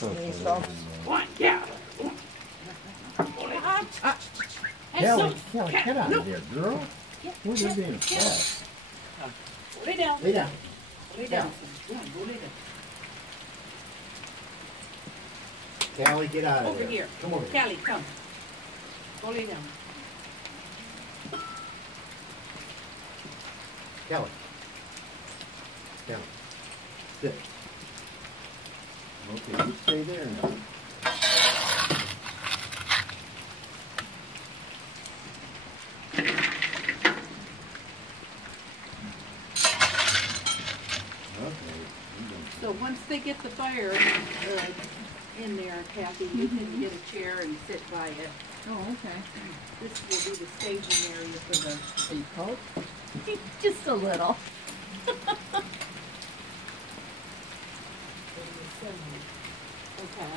One, yeah. Kelly, get out of here, girl. We're just being fast. Lay down. Lay down. Lay down. Yeah, go lay down. Callie, get out of Over there. here. Come over here. Callie, come. Go lay down. Callie. Callie. Sit. Okay, you stay there now. So once they get the fire in there, Kathy, you can get a chair and sit by it. Oh, okay. This will be the staging area for the... Are you cold? Just a little. Okay.